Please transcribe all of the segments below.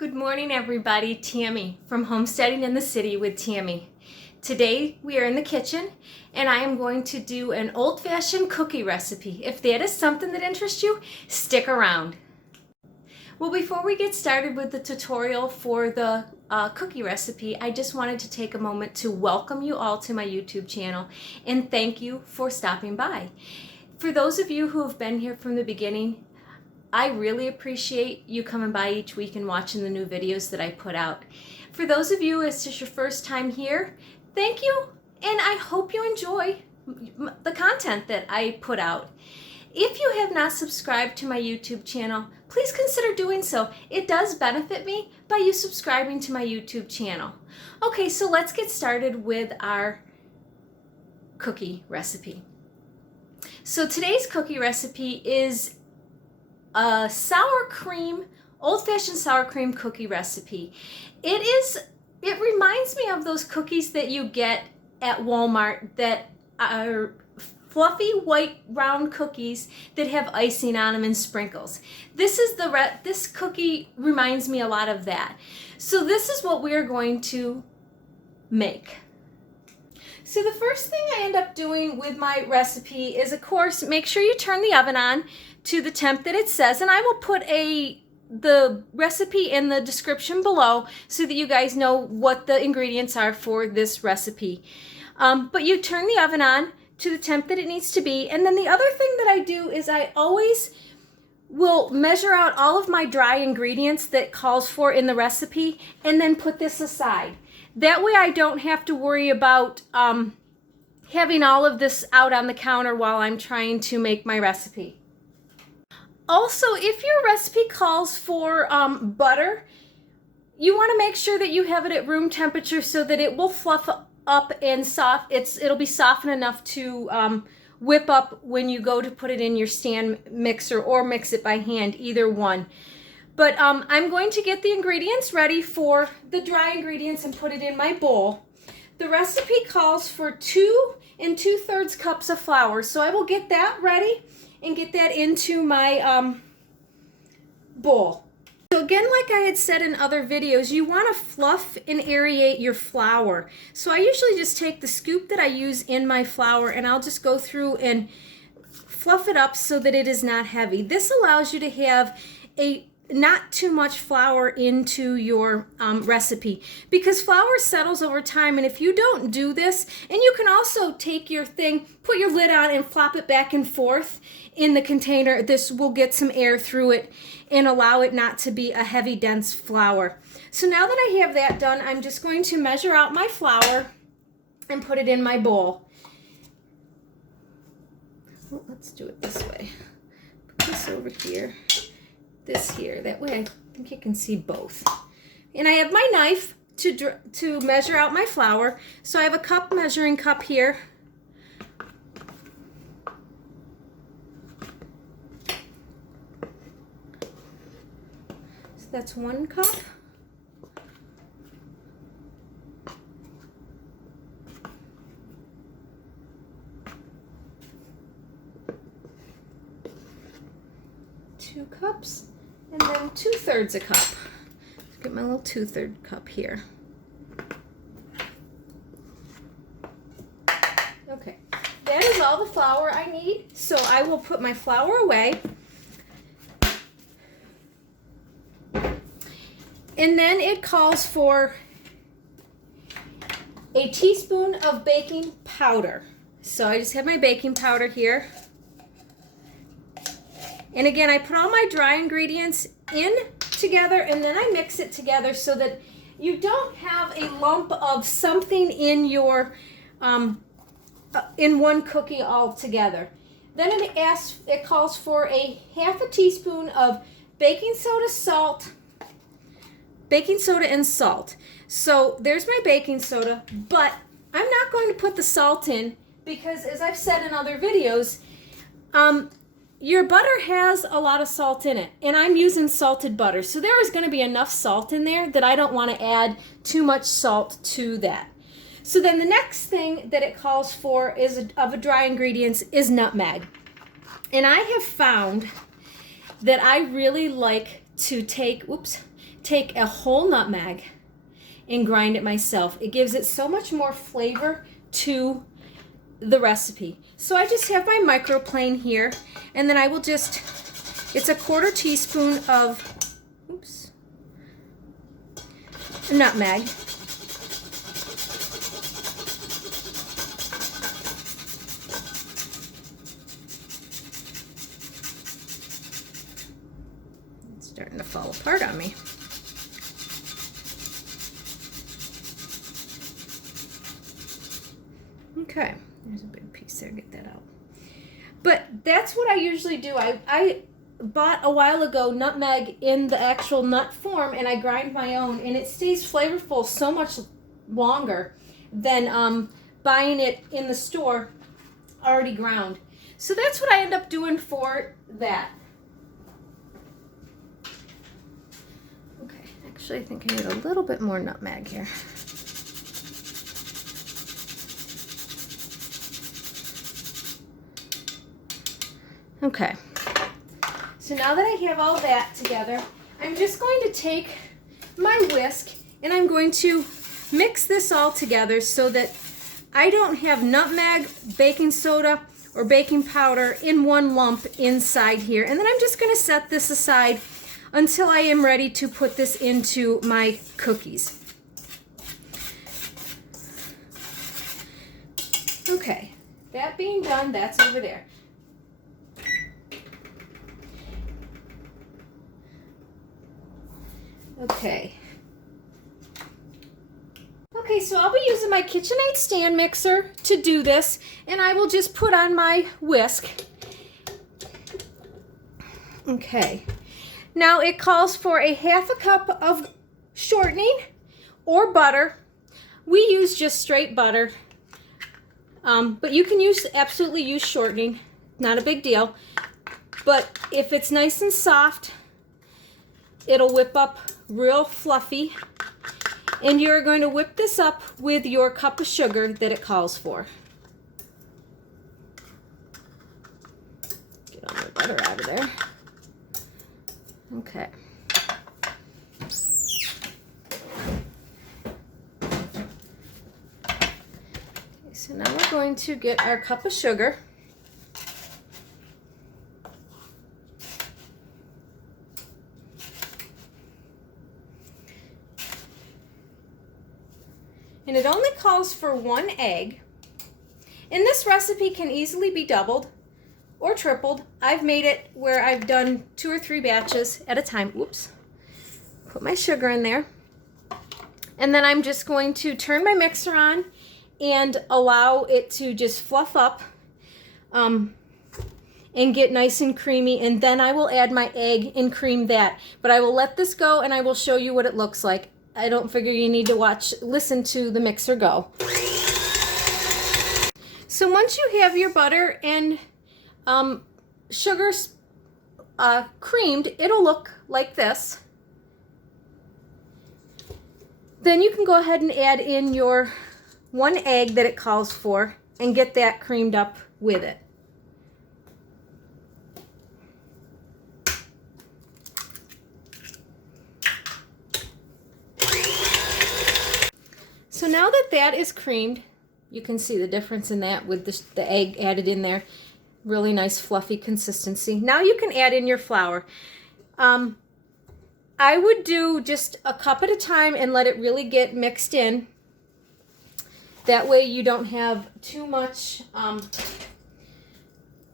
Good morning, everybody. Tammy from Homesteading in the City with Tammy. Today we are in the kitchen and I am going to do an old-fashioned cookie recipe. If that is something that interests you, stick around. Well, before we get started with the tutorial for the cookie recipe, I just wanted to take a moment to welcome you all to my YouTube channel and thank you for stopping by. For those of you who have been here from the beginning, I really appreciate you coming by each week and watching the new videos that I put out. For those of you, it's just your first time here, thank you, and I hope you enjoy the content that I put out. If you have not subscribed to my YouTube channel, please consider doing so. It does benefit me by you subscribing to my YouTube channel. Okay, so let's get started with our cookie recipe. So today's cookie recipe is a sour cream, old-fashioned sour cream cookie recipe. It reminds me of those cookies that you get at Walmart that are fluffy white round cookies that have icing on them and sprinkles. This cookie reminds me a lot of that. So this is what we're going to make. So the first thing I end up doing with my recipe is, of course, make sure you turn the oven on to the temp that it says, and I will put the recipe in the description below so that you guys know what the ingredients are for this recipe. But you turn the oven on to the temp that it needs to be, and then the other thing that I do is I always will measure out all of my dry ingredients that it calls for in the recipe and then put this aside. That way I don't have to worry about having all of this out on the counter while I'm trying to make my recipe. Also, if your recipe calls for butter, you want to make sure that you have it at room temperature so that it will fluff up and it'll be softened enough to whip up when you go to put it in your stand mixer or mix it by hand, either one. But I'm going to get the ingredients ready for the dry ingredients and put it in my bowl. The recipe calls for 2 2/3 cups of flour, so I will get that ready and get that into my bowl. So again, like I had said in other videos, you want to fluff and aerate your flour. So I usually just take the scoop that I use in my flour and I'll just go through and fluff it up so that it is not heavy. This allows you to have not too much flour into your recipe, because flour settles over time, and if you don't do this, and you can also take your thing, put your lid on and flop it back and forth in the container, this will get some air through it and allow it not to be a heavy, dense flour. So now that I have that done, I'm just going to measure out my flour and put it in my bowl. Well, let's do it this way. Put this over here. This here, that way I think you can see both. And I have my knife to measure out my flour. So I have a measuring cup here. So that's 1 cup. Two cups. And then 2/3 a cup. Let's get my little 2/3 cup here. Okay, that is all the flour I need. So I will put my flour away. And then it calls for a teaspoon of baking powder. So I just have my baking powder here. And again, I put all my dry ingredients in together and then I mix it together so that you don't have a lump of something in your in one cookie all together. Then it calls for a 1/2 teaspoon of baking soda, and salt. So there's my baking soda, but I'm not going to put the salt in because, as I've said in other videos, your butter has a lot of salt in it, and I'm using salted butter. So there is going to be enough salt in there that I don't want to add too much salt to that. So then the next thing that it calls for of a dry ingredients is nutmeg. And I have found that I really like to take take a whole nutmeg and grind it myself. It gives it so much more flavor to the recipe. So I just have my microplane here, and then I will just, it's a 1/4 teaspoon of, oops, nutmeg. It's starting to fall apart on me. Okay, there's a big piece there, get that out. But that's what I usually do. I bought a while ago nutmeg in the actual nut form, and I grind my own, and it stays flavorful so much longer than buying it in the store already ground. So that's what I end up doing for that. Okay, actually I think I need a little bit more nutmeg here. Okay, so now that I have all that together, I'm just going to take my whisk and I'm going to mix this all together so that I don't have nutmeg, baking soda, or baking powder in one lump inside here. And then I'm just going to set this aside until I am ready to put this into my cookies. Okay, that being done, that's over there. Okay. Okay, so I'll be using my KitchenAid stand mixer to do this, and I will just put on my whisk. Okay. Now it calls for a 1/2 cup of shortening or butter. We use just straight butter, but you can absolutely use shortening. Not a big deal. But if it's nice and soft, it'll whip up real fluffy, and you're going to whip this up with your cup of sugar that it calls for. Get all the butter out of there. Okay. Okay, so now we're going to get our cup of sugar. And it only calls for 1 egg. And this recipe can easily be doubled or tripled. I've made it where I've done 2 or 3 batches at a time. Whoops. Put my sugar in there. And then I'm just going to turn my mixer on and allow it to just fluff up and get nice and creamy. And then I will add my egg and cream that. But I will let this go and I will show you what it looks like. I don't figure you need to listen to the mixer go. So once you have your butter and sugar creamed, it'll look like this. Then you can go ahead and add in your 1 egg that it calls for and get that creamed up with it. So now that that is creamed, you can see the difference in that with the egg added in there. Really nice fluffy consistency. Now you can add in your flour. I would do just a cup at a time and let it really get mixed in. That way you don't have too much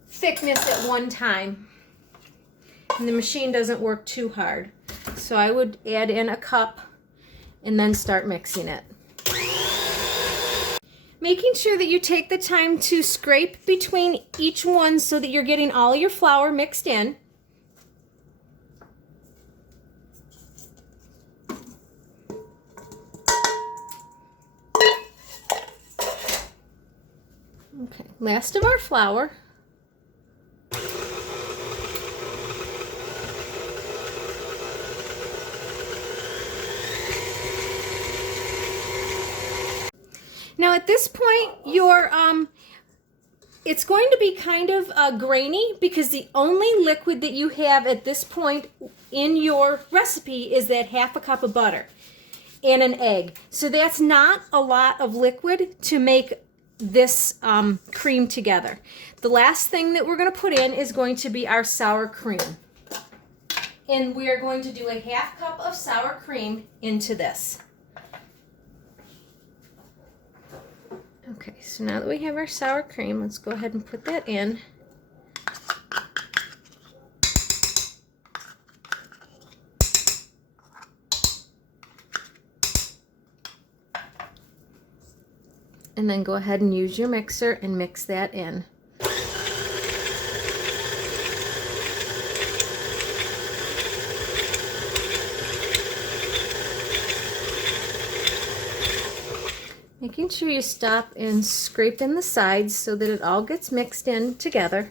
thickness at one time. And the machine doesn't work too hard. So I would add in a cup and then start mixing it. Making sure that you take the time to scrape between each one so that you're getting all your flour mixed in. Okay, last of our flour. Now at this point, your it's going to be kind of grainy because the only liquid that you have at this point in your recipe is that 1/2 cup of butter and an egg. So that's not a lot of liquid to make this cream together. The last thing that we're going to put in is going to be our sour cream. And we are going to do a 1/2 cup of sour cream into this. Okay, so now that we have our sour cream, let's go ahead and put that in. And then go ahead and use your mixer and mix that in. Making sure you stop and scrape in the sides so that it all gets mixed in together.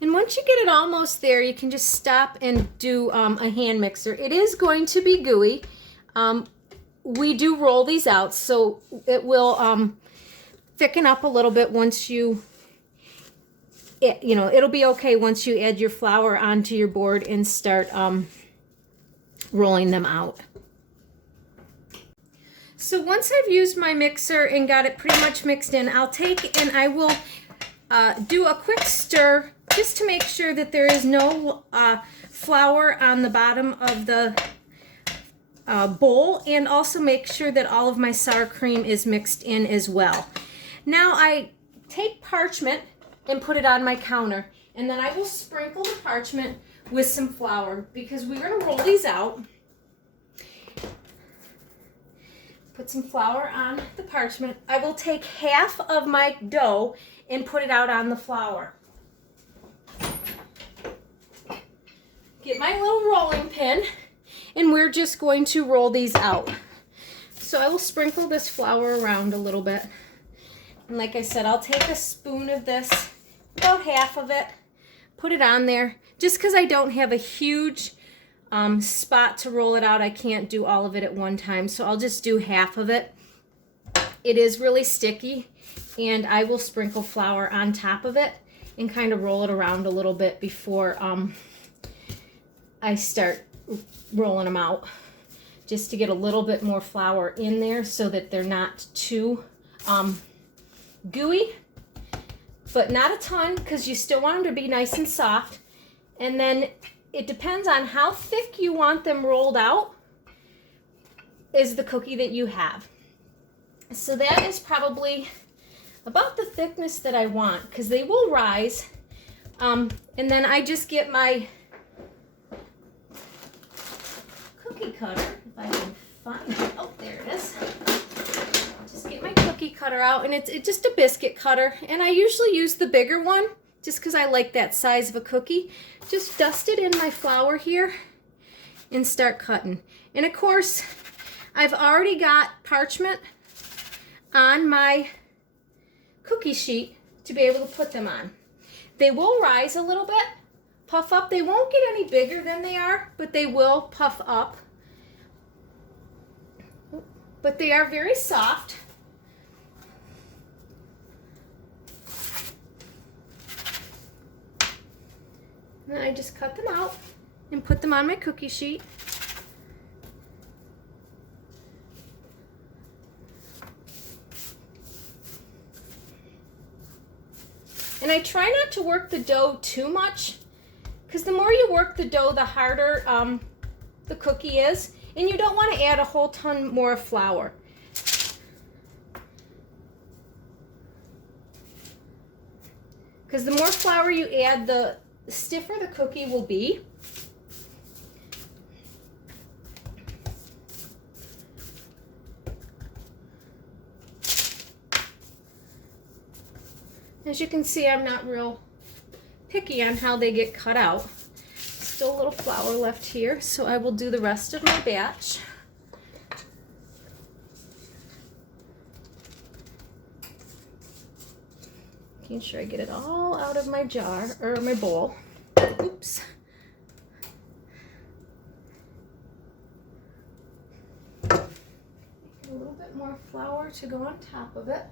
And once you get it almost there, you can just stop and do a hand mixer. It is going to be gooey. We do roll these out, so it will thicken up a little bit once you know, it'll be okay once you add your flour onto your board and start rolling them out. So once I've used my mixer and got it pretty much mixed in, I'll take and I will do a quick stir just to make sure that there is no flour on the bottom of the bowl, and also make sure that all of my sour cream is mixed in as well. Now I take parchment and put it on my counter, and then I will sprinkle the parchment with some flour because we're going to roll these out. Put some flour on the parchment. I will take 1/2 of my dough and put it out on the flour. Get my little rolling pin, and we're just going to roll these out. So I will sprinkle this flour around a little bit. And like I said, I'll take a spoon of this, about 1/2 of it, put it on there. Just because I don't have a huge spot to roll it out, I can't do all of it at one time. So I'll just do 1/2 of it. It is really sticky, and I will sprinkle flour on top of it and kind of roll it around a little bit before I start rolling them out, just to get a little bit more flour in there so that they're not too gooey, but not a ton because you still want them to be nice and soft. And then it depends on how thick you want them rolled out is the cookie that you have. So that is probably about the thickness that I want because they will rise. And then I just get my cookie cutter, if I can find it. Oh, there it is. Just get my cookie cutter out, and it's just a biscuit cutter, and I usually use the bigger one just because I like that size of a cookie. Just dust it in my flour here and start cutting. And of course, I've already got parchment on my cookie sheet to be able to put them on. They will rise a little bit, puff up. They won't get any bigger than they are, but they will puff up. But they are very soft. And then I just cut them out and put them on my cookie sheet. And I try not to work the dough too much, because the more you work the dough, the harder the cookie is, and you don't want to add a whole ton more flour. Because the more flour you add, the stiffer the cookie will be. As you can see, I'm not real picky on how they get cut out. Still a little flour left here, so I will do the rest of my batch. Making sure I get it all out of my jar, or my bowl. Oops. A little bit more flour to go on top of it.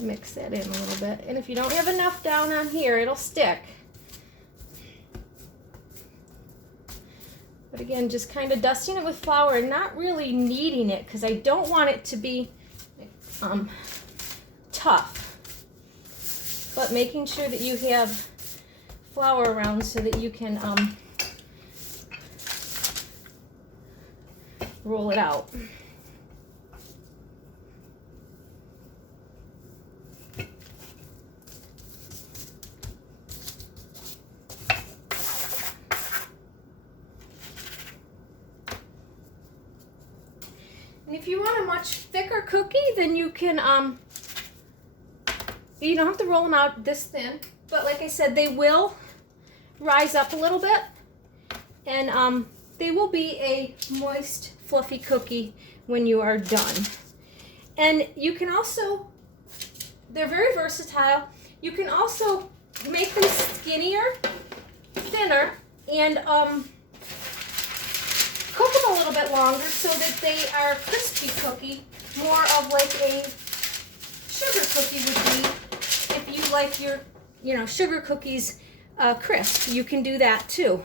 Mix that in a little bit. And if you don't have enough down on here, it'll stick. But again, just kind of dusting it with flour and not really kneading it because I don't want it to be tough. But making sure that you have flour around so that you can roll it out. And if you want a much thicker cookie, then you can, you don't have to roll them out this thin, but like I said, they will rise up a little bit, and they will be a moist, fluffy cookie when you are done. And you can also, they're very versatile. You can also make them skinnier, thinner, and cook them a little bit longer so that they are a crispy cookie, more of like a sugar cookie would be if you like your, sugar cookies crisp. You can do that too.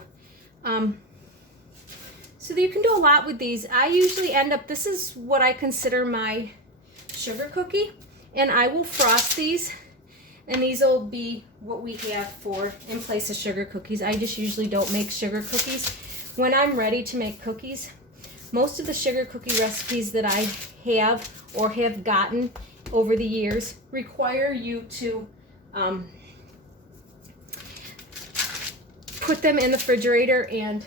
So that you can do a lot with these. I usually end up, this is what I consider my sugar cookie, and I will frost these, and these will be what we have for in place of sugar cookies. I just usually don't make sugar cookies. When I'm ready to make cookies, most of the sugar cookie recipes that I have or have gotten over the years require you to put them in the refrigerator and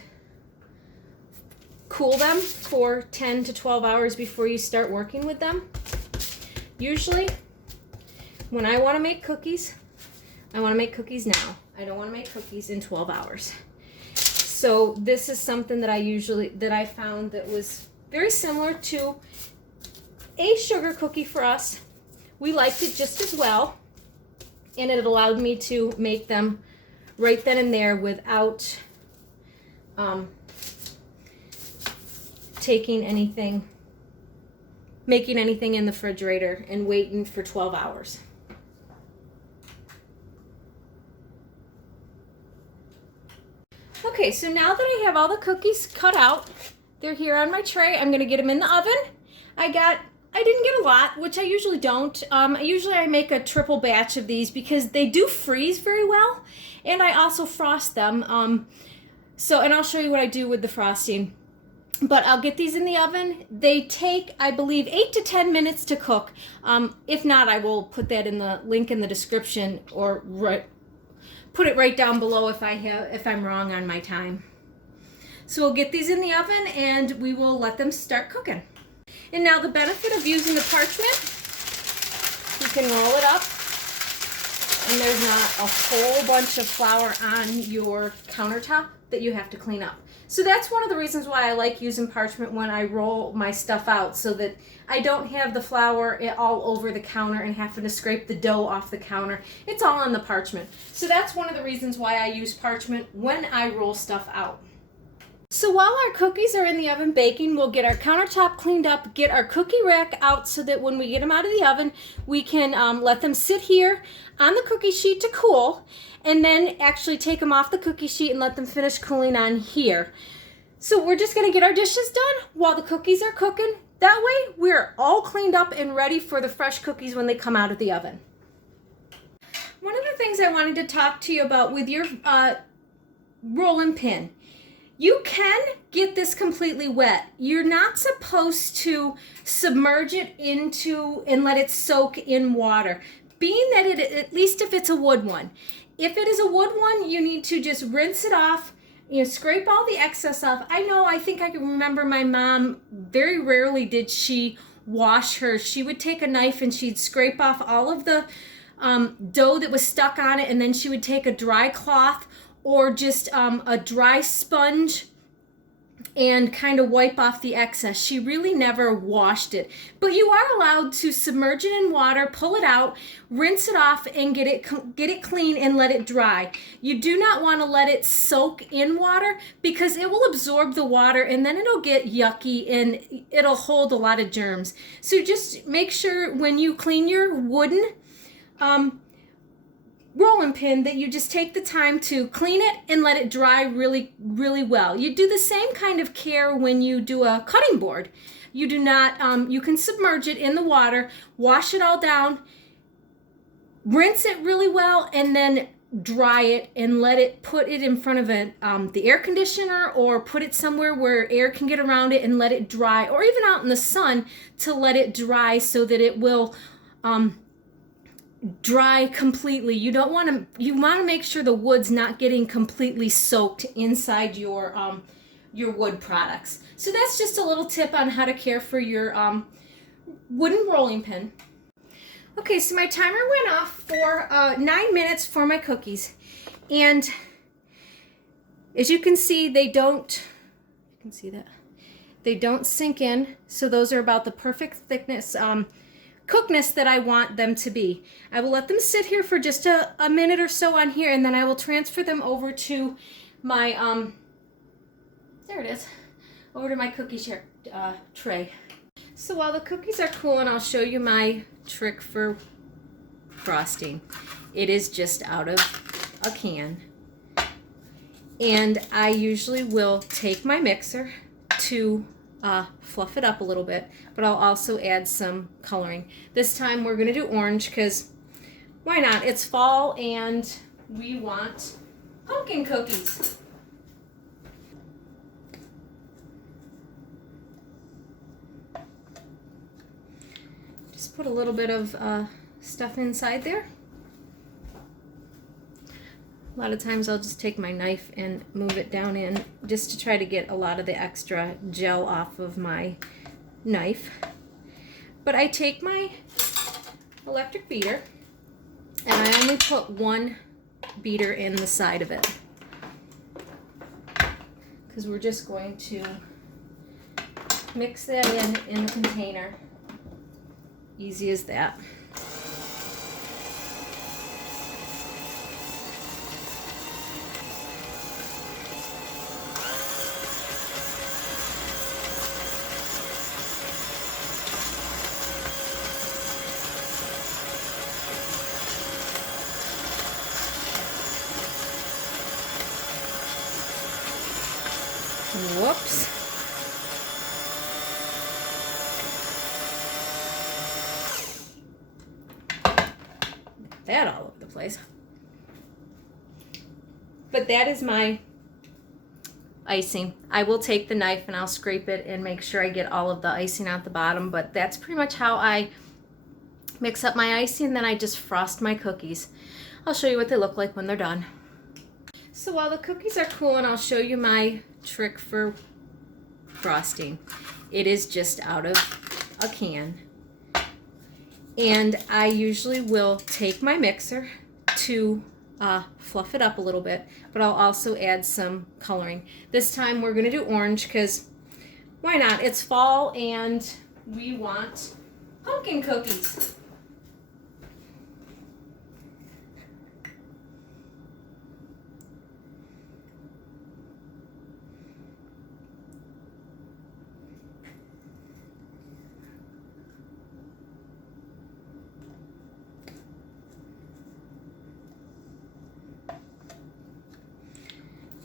cool them for 10 to 12 hours before you start working with them. Usually, when I want to make cookies, I want to make cookies now. I don't want to make cookies in 12 hours. So this is something that I found that was very similar to a sugar cookie for us. We liked it just as well, and it allowed me to make them right then and there without making anything in the refrigerator and waiting for 12 hours. Okay, so now that I have all the cookies cut out, they're here on my tray. I'm gonna get them in the oven. I didn't get a lot, which I usually don't. Usually I make a triple batch of these because they do freeze very well, and I also frost them. And I'll show you what I do with the frosting. But I'll get these in the oven. They take, I believe, 8 to 10 minutes to cook. If not, I will put that in the link in the description, or put it right down below if I'm wrong on my time. So we'll get these in the oven and we will let them start cooking. And now the benefit of using the parchment, you can roll it up and there's not a whole bunch of flour on your countertop that you have to clean up. So that's one of the reasons why I like using parchment when I roll my stuff out, so that I don't have the flour all over the counter and having to scrape the dough off the counter. It's all on the parchment. So that's one of the reasons why I use parchment when I roll stuff out. So while our cookies are in the oven baking, we'll get our countertop cleaned up, get our cookie rack out so that when we get them out of the oven, we can let them sit here on the cookie sheet to cool, and then actually take them off the cookie sheet and let them finish cooling on here. So we're just gonna get our dishes done while the cookies are cooking. That way we're all cleaned up and ready for the fresh cookies when they come out of the oven. One of the things I wanted to talk to you about with your rolling pin, you can get this completely wet. You're not supposed to submerge it into and let it soak in water, being that at least if it's a wood one. If it is a wood one, you need to just rinse it off, scrape all the excess off. I think I can remember my mom, very rarely did she wash hers. She would take a knife and she'd scrape off all of the dough that was stuck on it, and then she would take a dry cloth or just a dry sponge and kind of wipe off the excess. She really never washed it. But you are allowed to submerge it in water, pull it out, rinse it off, and get it clean and let it dry. You do not want to let it soak in water because it will absorb the water and then it'll get yucky and it'll hold a lot of germs. So just make sure when you clean your wooden rolling pin that you just take the time to clean it and let it dry really, really well. You do the same kind of care when you do a cutting board. You do not, you can submerge it in the water, wash it all down, rinse it really well, and then dry it and put it in front of the air conditioner, or put it somewhere where air can get around it and let it dry, or even out in the sun to let it dry so that it will dry completely. You want to make sure the wood's not getting completely soaked inside your wood products. So that's just a little tip on how to care for your wooden rolling pin. Okay, so my timer went off for 9 minutes for my cookies, and as you can see, they don't sink in. So those are about the perfect thickness, cookness that I want them to be. I will let them sit here for just a minute or so on here, and then I will transfer them over to my there it is, over to my cookie tray. So while the cookies are cooling, I'll show you my trick for frosting. It is just out of a can, and I usually will take my mixer to fluff it up a little bit, but I'll also add some coloring. This time we're going to do orange because why not? It's fall and we want pumpkin cookies. Just put a little bit of stuff inside there. A lot of times I'll just take my knife and move it down in just to try to get a lot of the extra gel off of my knife. But I take my electric beater and I only put one beater in the side of it because we're just going to mix that in the container. Easy as that. Whoops. That all over the place. But that is my icing. I will take the knife and I'll scrape it and make sure I get all of the icing out the bottom, but that's pretty much how I mix up my icing, and then I just frost my cookies. I'll show you what they look like when they're done. So while the cookies are cooling, I'll show you my trick for frosting. It is just out of a can, and I usually will take my mixer to fluff it up a little bit, but I'll also add some coloring. This time we're going to do orange because why not? It's fall and we want pumpkin cookies.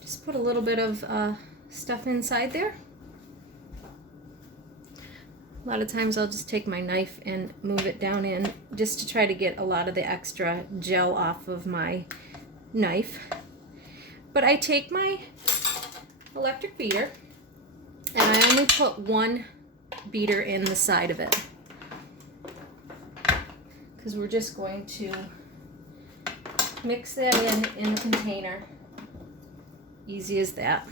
Just put a little bit of stuff inside there. A lot of times I'll just take my knife and move it down in just to try to get a lot of the extra gel off of my knife. But I take my electric beater and I only put one beater in the side of it because we're just going to mix that in the container. Easy as that.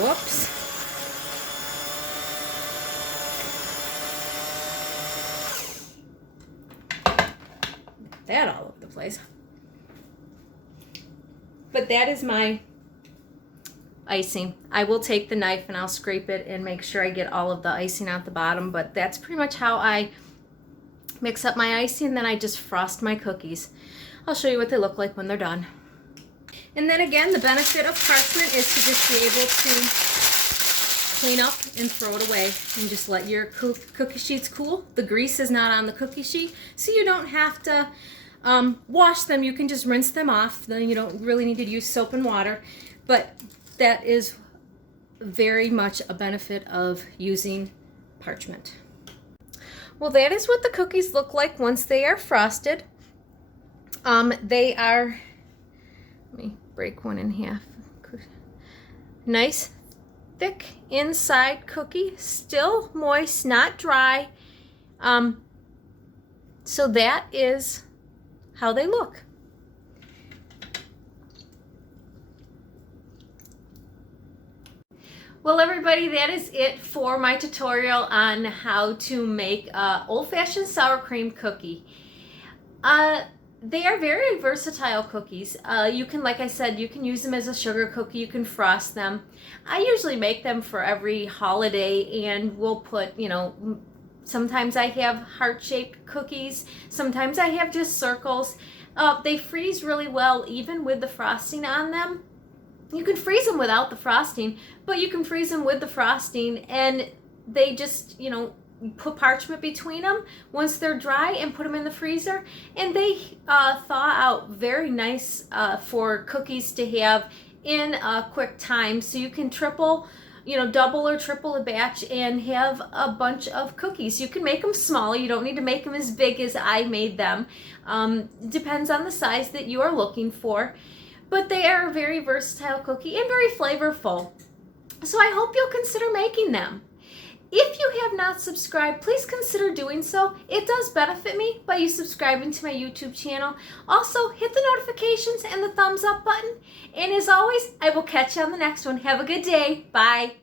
Whoops. That all over the place. But that is my icing. I will take the knife and I'll scrape it and make sure I get all of the icing out the bottom, but that's pretty much how I mix up my icing, and then I just frost my cookies. I'll show you what they look like when they're done. And then again, the benefit of parchment is to just be able to clean up and throw it away and just let your cookie sheets cool. The grease is not on the cookie sheet, so you don't have to wash them. You can just rinse them off. Then you don't really need to use soap and water, but that is very much a benefit of using parchment. Well, that is what the cookies look like once they are frosted. They are, let me break one in half. Nice, thick inside cookie, still moist, not dry. So that is how they look. Well, everybody, that is it for my tutorial on how to make old-fashioned sour cream cookie. They are very versatile cookies. You can, like I said, you can use them as a sugar cookie. You can frost them. I usually make them for every holiday, and we'll put, you know, sometimes I have heart-shaped cookies. Sometimes I have just circles. They freeze really well even with the frosting on them. You can freeze them without the frosting, but you can freeze them with the frosting, and they just, you know, put parchment between them once they're dry and put them in the freezer, and they thaw out very nice for cookies to have in a quick time. So you can triple, you know, double or triple a batch and have a bunch of cookies. You can make them smaller. You don't need to make them as big as I made them. Depends on the size that you are looking for. But they are a very versatile cookie and very flavorful. So I hope you'll consider making them. If you have not subscribed, please consider doing so. It does benefit me by you subscribing to my YouTube channel. Also, hit the notifications and the thumbs up button. And as always, I will catch you on the next one. Have a good day. Bye.